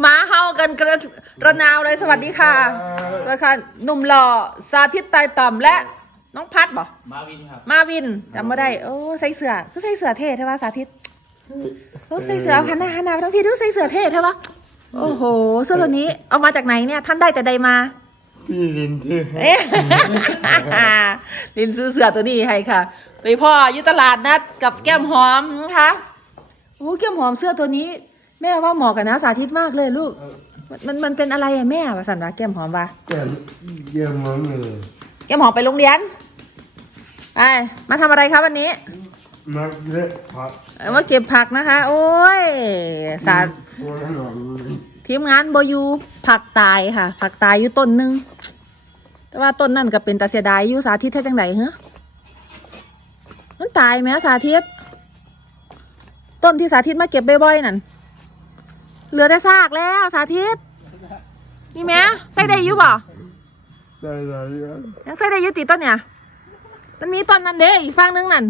หมาเห่ากันกระระนาวเลยสวัสดีค่ะสวัสดีค่ะหนุ่มหล่อสาธิตตายต่ำและน้องพัดบ่มาวินครับ มาวินจำไม่ได้โอ้ใส่เสื้อคือใส่เสื้อเท่ใช่ปะสาธิตโอ้ใส่เสื้อหันหน้าหันหน้าไปทั้งพี่ดูใส่เสื้อเท่ใช่ปะโอ้โหเสื้อตัวนี้เอามาจากไหนเนี่ย ท่านได้แต่ใดมาพี่ลินที่เอ๊ะลินซื้อเสื้อตัวนี้ให้ค่ะ ไปพ่ออยู่ตลาดนัดกับแก้มหอมนะคะโอ้แก้มหอมเสื้อตัวนี้ แม่ว่าเหมาะกับนะสาธิตมากเลยลูกมันมันเป็นอะไรอะแม่วะสันวะแก้มหอมวะแต่เยี่ยมมากเลยแก้มหอมไปโรงเรียนไปมาทำอะไรครับวันนี้มักเละผักเอามาเก็บผักนะคะ โอ้ยสาตัวหนอนเลยทีมงานบอยูผักตายค่ะ ผักตายอยู่ต้นหนึง แต่ว่าต้นนั่นก็เป็นตาเสียดายอยู่สาธิตแท้จังไดเหรอมันตายไหมสาธิต ต้นที่สาธิตมาเก็บบ่อยๆนั่น เหลือแต่ซากแล้วสาธิต นี่แม่ใส่ได้อยู่บ่ได้ไรอะยังใส่ได้อยู่ติต้นเนี่ย มันมีต้นนั่นเด้อีกฝั่งนึงนั่น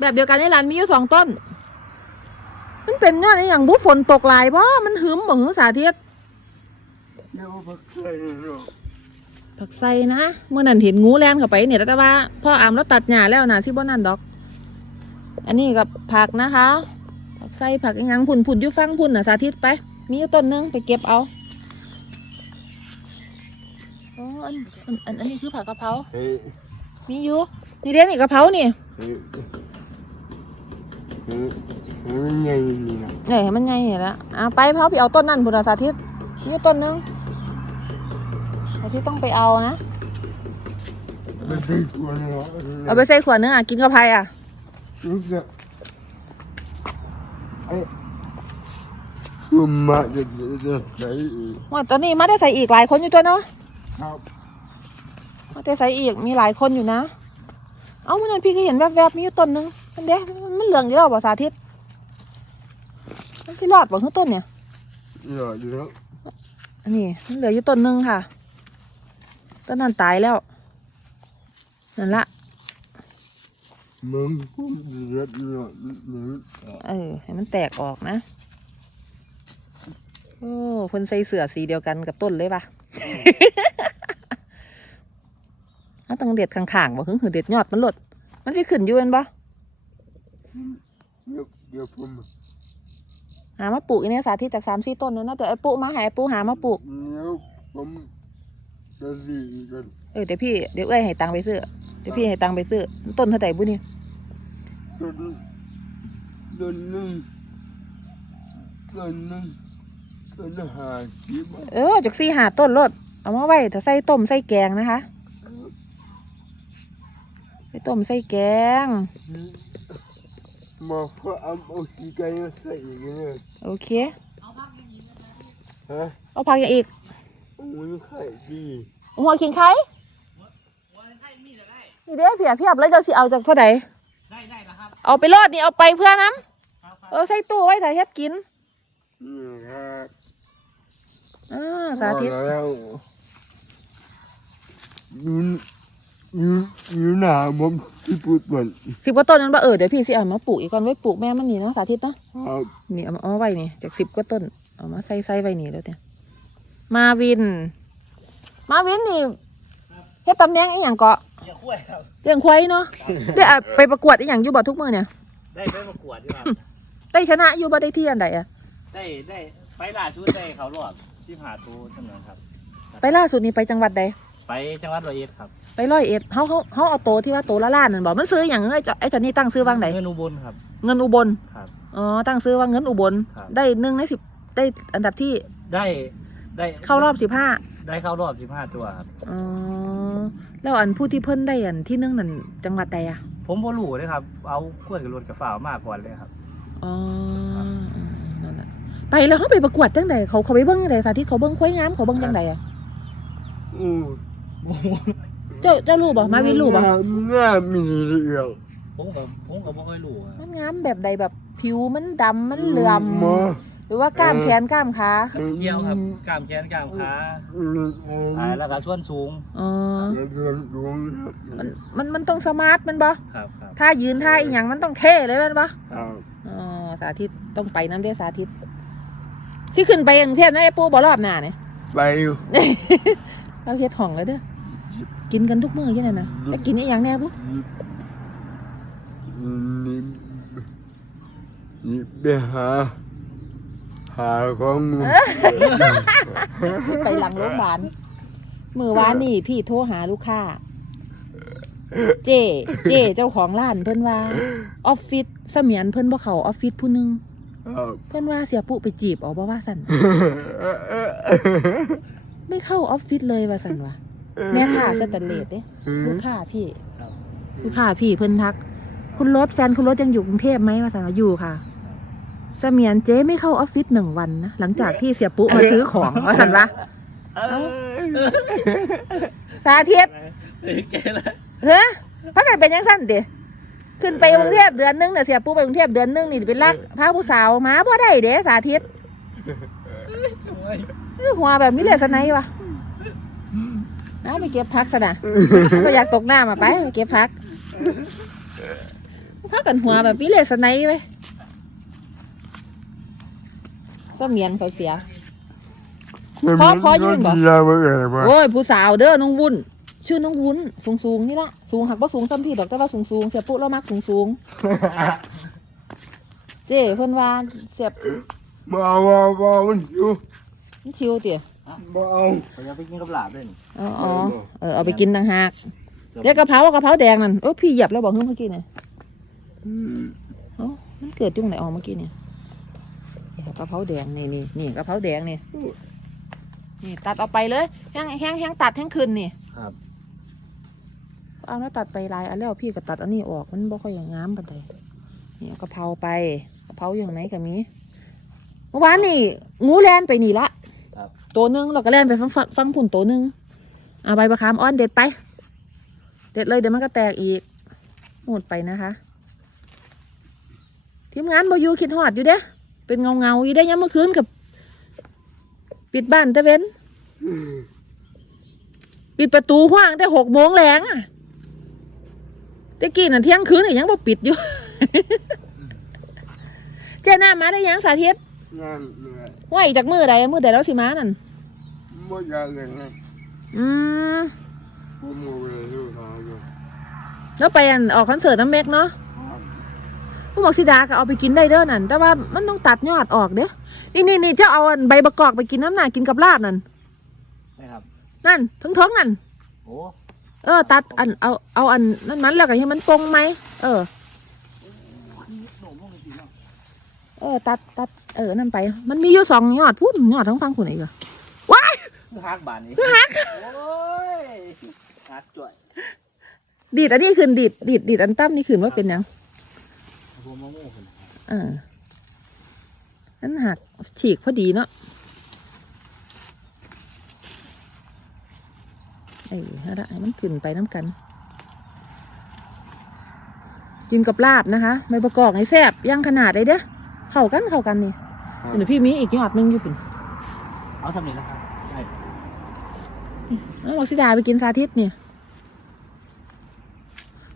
แบบเดียวกันในร้านมีอยู่สองต้น มันเป็นยอดอหย่างบุฝนตกหลายบ่มันหึมบ่หือสาธิตเยี่ยมผักใส่เนาะผักไส้นะ เมื่อนั้นเห็นงูแลนเข้าไปเนี่ยแต่ว่าพ่ออามเราตัดหญ้าแล้วนะที่บ่นั่นดอก อันนี้กับผักนะคะ ผักไส้ผักอิหยังพุ่นพุ่นอยู่ฟังพุ่นน่ะสาธิตไป มีอยู่ต้นหนึงไปเก็บเอาอ๋ออันอันอันอันนี้คือผักกะเพราเฮ้ยมีอยู่นี่เด้นี่กะเพรานี่เฮ้ยเฮ้ยเฮ้ยมันใหญ่นี่นะเอ้ยมันไงเนี่ยละอะไปเผาไปเอาต้นนั่นพุ่นน่ะสาธิตมีอยู่ต้นหนึงสาธิตต้องไปเอานะมันเป็นตัวเนาะเอาไปใส่ขวดนึงอะกินกับไผ่อะรู้สึกไอ้คือมาจะจะใส่อีกว่าตอนนี้มาได้ใส่อีกหลายคนอยู่ตัวเนาะครับมาได้ใส่อีกมีหลายคนอยู่นะ เอ้าเมื่อนั้นพี่ก็เห็นแวบๆมีอยู่ต้นหนึงมันเด้มันเหลืองอยู่แล้วบ่สาธิตมันที่รอดบ่คือต้นเนี่ยเยอะเยอะอันนี้มันเหลืออยู่ต้นหนึงค่ะต้นนั้นตายแล้วนั่นละ มึงกูเยอะเยอะเยอะเออ ให้มันแตกออกนะ โอ้คนใส่เสื้อสีเดียวกันกับต้นเลยปะเอาต้องเด็ดข้างๆบ่หึงหือเด็ดยอดมันหลด มันสิขึ้นอยู่แม่นบ่เยอะเยอะผมหามาปลูกอีเนี่ยสาธิตจากสามสี่ต้นเนี่ยนะแต่ไอ้ปุ๊มาหาไอ้ปุ๊หามาปลูกเดี๋ยวผมจะดีกันเออเดี๋ยวพี่เดี๋ยวเอ้ยให้ตังค์ไปซื้อเดี๋ยวพี่ให้ตังค์ไปซื้อ ต้นเท่าไหร่บุนี่ต้นต้นหนึ่งต้นหนึ่งต้นหาชีบเออจากสี่หาต้นรถเอามาไว้ถ้าใส่ต้มใส่แกงนะคะใส่ต้มใส่แกงมาพอเอาเอาขี้ไก่มาใส่อีกเนี่ยโอเคฮะเอาผักอย่างอีกมันไข่ดีหัวขิงไข่ นี่เด้เพียเพียบแล้วจะสิเอาจากเท่าไหร่ได้ได้แล้วครับเอาไปรอดนี่เอาไปเพื่อน้ครับำเออใส่ตู้ไว้ถ่ายเฮ็ดกินนี่ครับอ่าสาธิตพอแล้วอยู่อยู่อยู่หน้าผมที่พูดเหมือนสิบกว่าต้นนั้นบ่เออเดี๋ยวพี่สิเอามาปลูกอีกก่อนไว้ปลูกแม่มันนี่เนาะสาธิตเนาะครับนี่เอามาเอาไว้นี่จากสิบกว่าต้นเอามาใส่ใส่ไว้นี่แล้วเนี่ยมาวิน มาวินนี่เฮ็ดตำแหน่งอีหยังเกาะอย่าคุ้ยครับ เลี้ยงควายเนาะได้อะไปประกวดอีหยังอยู่บ่ทุกมื้อเนี่ย ได้ไปประกวดดีกว่าได้ชนะอยู่บ่ได้ที่อันใดอะได้ได้ไปล่าชุดได้เขารอบชิมหาตูเสมอครับ ไปล่าสุดนี่ไปจังหวัดใด ไปจังหวัดร้อยเอ็ดครับไปร้อยเอ็ดเฮาเฮาเฮาเอาโตที่ว่าโตละล้านนั่นบ่มันซื้อหยังไอ้เจ้าไอ้เจอนนี่ตั้งซื้อว่างใดเงินอุบลครับ เงินอุบลครับอ๋อตั้งซื้อว่าเงินอุบล ครับ ได้หนึ่งในสิบได้อันดับที่ได้ได้เข้ารอบสิบห้าได้เข้ารอบสิบห้าตัวครับอ๋อ แล้วอันผู้ที่เพิ่นได้อันที่หนึ่งนั่นจังหวัดใดอะ ผมบ่รู้เลยครับ เอากล้วยกับรถกับฝ่าวมากก่อนเลยครับ อ๋อนั่นแหละไปแล้วเขาไปประกวดจังใดเขาเขาไปเบิ้งจังใดสาธิตเขาเบิ้งควายงามเขาเบิ้งจังใดอะอู้เจ้าเจ้ารู้บ่มาวินรู้บ่หน้ามีเรื่อง ผมกับผมกับบ่ค่อยรู้ครับมันงามแบบใดแบบผิวมันดำมันเหลื่อม มา หรือว่ากล้ามแขนกล้ามขาเกี่ยวครับกล้ามแขนกล้ามขาอืมอืมอ่าแล้วก็ส่วนสูงอ๋อเดือนดวงครับมันมันมันต้องสมาร์ทมันบ่ครับครับถ้ายืนท่าอีหยังมันต้องเท่เลยแมันบ่ครับอ๋อสาธิตต้องไปน้ำเด้อสาธิตสิขึ้นไปกรุงเทพนะไอ้ปูบ่รอบหน้าเนี่ยไปอยู่เราเฮ็ดห้องแล้วเด้อกินกันทุกมื้อแค่นั้นนะแต่กินอีหยังแน่บุนี่นี่ไปหา หาของมึงไปหลังโรงพยาบาลมือวานนี่พี่โทรหาลูกค้า เจ เจเจ้าของร้านเพิ่นว่า ออฟฟิศเสมียนเพิ่นบ่เขาออฟฟิศผู้หนึง เพิ่นว่าเสียปุ๊ไปจีบเอาบ่ว่าสั่น ไม่เข้าออฟฟิศเลยว่าสั่นว่าแม่ค้าสแตนเลสเด้ลูกค้าพี่ ลูกค้าพี่เพิ่นทัก คุณรถแฟนคุณรถยังอยู่กรุงเทพไหมว่าสั่นว่าอยู่ค่ะ เสมียนเจ๊ไม่เข้าออฟฟิศหนึ่งวันนะหลังจากที่เสียปุ๊มาซื้อของว่าสั่นว่าสาธิตเอ้ยแกละเฮ้ยพักกันเป็นยังสั้นเดขึ้นไปกรุงเทพเดือนหนึงเนี่ยเสียปุ๊ไปกรุงเทพเดือนหนึงนี่เป็นลักพาผู้สาวมาบ่ได้เด้สาธิตช่วยเอ้ยหัวแบบมิเลสไนวะเอาไปเก็บพักซะนะไม่อยากตกหน้ามาไปไปเก็บพักพักกันหัวแบบมิเลสไนไว้ ก็เมียนเขาเสียพอพอยืนบ่ยาบ่ได้บ่ โอ้ยผู้สาวเด้อน้องวุ้นชื่อน้องวุ้นสูงสูงๆนี่ละสูงหักว่าสูงซ้ำพี่ดอกแต่ว่าสูงสูงๆเสียปุ๊เรามักสูงสูงๆเจ้เพิ่นว่าเสียบบ่เอาบ่เอาบ่เอามันอยู่มันชิวเตี๋ยบ่เอาเขาจะไปกินกับหลาบด้วยนี่อ๋ออ๋อเออเอาไปกินต่างหากเดี๋ยวกะเพรากะเพราแดงนั่นโอ้ยพี่เหยียบแล้วบอกเพิ่งเมื่อกี้เนี่ยเอ้ามันเกิดจุ่งไหนออกเมื่อกี้เนี่ย นี่ค่ะกะเพราแดงนี่นี่นี่กะเพราแดงนี่นี่ตัดออกไปเลยแห้งแห้งแห้งตัดแห้งคืนนี่ครับเอาแล้วตัดไปลายอันแล้วพี่ก็ตัดอันนี้ออกมันบ่ค่อยอย่างงามปานใดนี่เอากะเพราไปกะเพราอยู่ข้างไหนกับมีเมื่อวานนี่งูแลนไปนี่ละครับตัวหนึงเราก็แลนไปฟังฟังฟังผุ่นตัวหนึงเอาใบมะขามอ้อนเด็ดไป เด็ดเลยเดี๋ยวมันก็แตกอีกหมดไปนะคะทีมงานบอยู่คิดฮอดอยู่เด้ เป็นเงาเงาๆอยู่ได้ยังเมื่อคืนกับ ปิดบ้านตะเว้นปิดประตูห้างแต่หกโมงแรงอะแต่กี้น่ะเที่ยงคืนก็ยังบ่ปิดอยู่ เจ้าหน้ามาได้ยังสาธิตงานเหนื่อยว่าอีกจากมือใดมือใดแล้วสิมานั่นบ่อยากเลยนะอืมผมบ่ได้อยู่หาอยู่แล้วไปอันออกคอนเสิร์ตน้ำเม็กเนาะ ผู้บอกสิดาก็เอาไปกินได้เด้อนั่น แต่ว่ามันต้องตัดยอดออกเด้อนี่นี่นี่เจ้าเอาอันใบประกอบไปกินน้ำหนากินกับลาบนั่นนะครับ นั่นทั้งท้องนั่นโอ้เออ ตัดอันเอาเอาอันนั่นมันแล้วก็ให้มันตรงไหมเออหนุ่มลงไปสิเนาะเออตัดตัดเออนั่นไป มันมีอยู่สองยอดพูดยอดทั้งฟังคุณอีกเหรอว้ายคือฮักบานนี้คือฮักโอ้ยฮักจ่วยดีดอันนี้ขึ้นดีดดีดดีดอันตั้มนี่ขึ้นว่าเป็นหยัง ผมมะม่วงคนเออนั่นหักฉีกพอดีเนาะเอ้ยฮะละให้มันขึ้นไปน้ำกัน กินกับลาบนะคะใบประกอบไอ้แซบย่างขนาดเลยเด้อเข้ากันเข้ากันนี่เดี๋ยวพี่มีอีกยอดหนึงอยู่ปิ่นเอาทำนี่นะครับได้เอาบอกสิดาไปกินสาธิตเนี่ย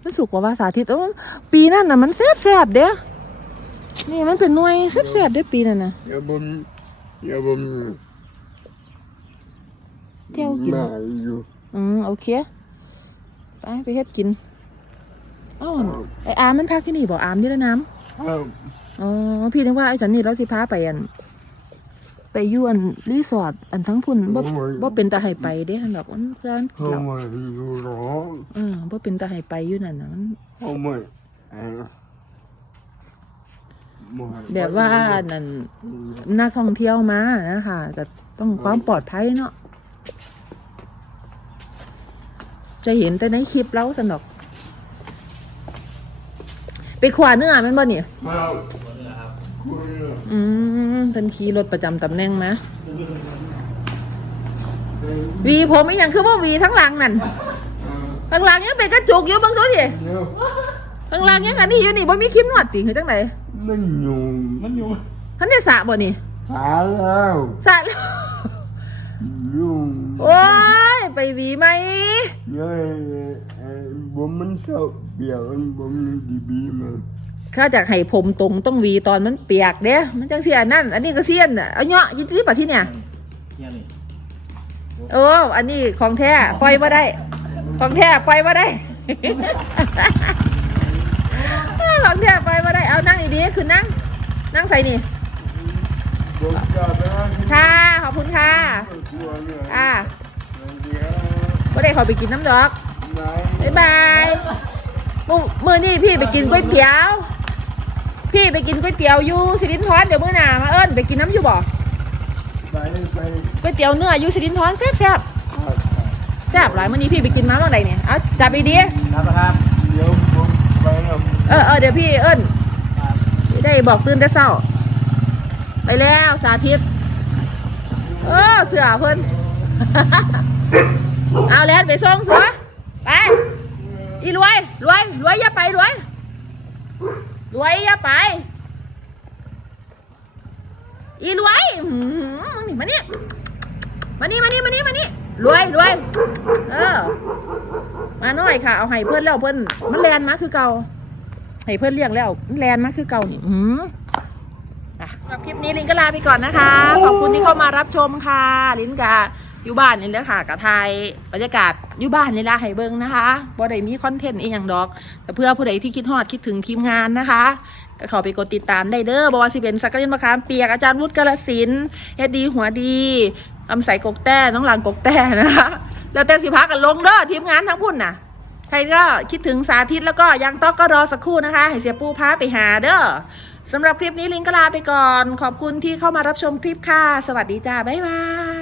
มันสุกกว่าว่าสาธิตเออปีนั่นน่ะมันแซบแซบๆเด้อนี่มันเป็นหน่วยแซบแซบๆเด้อปีนั่นน่ะอย่าบ่มอย่าบ่มเที่ยวกินมาอยู่อืมโอเคไปไปเฮ็ดกินอ้าวไออามมันพักที่นี่บอกอามนี่แล้วน้ครับำอ๋อพี่นึกว่าไอ้สันนี่เราสิพาไปอัน ไปอยวนรีสอร์ทอันทั้งพุ่นบ่บ่เป็นตาให้ไปเด้ดอกมันเพื่อนเขาเราไม่อยู่หรอกเออบ่เป็นตาให้ไปอยู่นั่นน่ะมันเขาไม่เอ่อไม่ให้แบบว่านั่นนักท่องเที่ยวมานะคะก็ต้องความปลอดภัยเนาะจะเห็นแต่ในคลิปเราสนอก ไปขวาเนื้อแมันบ่เนี่ย ครับคุยเลยอืม เพิ่นขี่รถประจำตำแหน่งมาวีผมอีหยังคือว่าวีทั้งหลังนั่นทั้งหลังยังเป็นกระจุกอยู่บางดูดิเดี๋ยวทั้งหลังยังอันนี้อยู่นี่บ่มีครีมนวดติคือจังไดมันอยู่มันอยู่ท่านได้สระบ่นี่หาแล้วสระแล้วยู่โอ้ยไปวีไหมยัยเอ่อผมมันชอบเปลี่ยนผมดีบีมัน ข้าจากให้ผมตรงต้องหวีตอนมันเปียกเด้มันจังเสียนั่น อันนี้ก็เสียนอะเอาเนาะยินดีป่ะที่เนี่ยเนี่ยนี่โอ้อันนี้ของแท้ปล่อยมาได้ ของแท้ปล่อยมาได้ของแท้ปล่อยมาได้เอานั่งดีๆคือนั่ง นั่งใส่นี่ผมจะไปนั่งที่ค่ะขอบคุณค่ะครัวเนี่ยอ่าเดี๋ยวก็ได้เขาไปกินน้ำดอกนายบ๊ายบายมื้อมือนี่พี่ไปกินก๋วยเตี๋ยว พี่ไปกินก๋วยเตี๋ยวอยู่สิรินทรเดี๋ยวมื้อหน้ามาเอิ้นไปกินน้ำอยู่บ่ไปไปก๋วยเตี๋ยวเนื้ออยู่สิรินทรแซ่บแซ่บแซ่บหลายมื้อนี้พี่ไปกินมาเมื่อไหร่เนี่ยเอาจับไปดีครับครับเดี๋ยวผมไปทำเออเออเดี๋ยวพี่เอิ้นได้บอกตื่นแต่เช้า ไปแล้วสาธิต เออเสือเพิ่นเอาแลนไปส่งสัวไปอีรวยรวยรวยอย่าไปรวย รวยอย่าไป อีรวยนี่มานี่มานี่มานี่มานี่มานี่รวยรวยเออ มาหน่อยค่ะ เอาให้เพื่อนแล้วเพื่อนมันแลนมาคือเก่าให้เพื่อนเลี้ยงแล้วมันแลนมาคือเก่านี่อืมอะสำหรับคลิปนี้ลินก็ลาไปก่อนนะคะ ขอบคุณที่เข้ามารับชมค่ะ ลินกา อยู่บ้านนี่แหละค่ะกับไทยบรรยากาศอยู่บ้านนี่ละให้เบิ่งนะคะบ่ได้มีคอนเทนต์อีหยังดอก แต่เพื่อผู้ใดที่คิดฮอดคิดถึงทีมงานนะคะก็เข้าไปกดติดตามได้เด้อบอว่าสิเป็นสักกลินมะขามเปียกอาจารย์วุฒิกาลสินเฮ็ดดีหัวดีอำใสกกแต้น้องหลังกกแต้นะคะแล้วแต่สิพักกันลงเด้อทีมงานทั้งพุ่นน่ะใครก็คิดถึงสาธิตแล้วก็ยังต้องก็รอสักครู่นะคะให้เสียปูพาไปหาเด้อสำหรับคลิปนี้ลิงก็ลาไปก่อน ขอบคุณที่เข้ามารับชมคลิปค่ะ สวัสดีจ้า บ๊ายบาย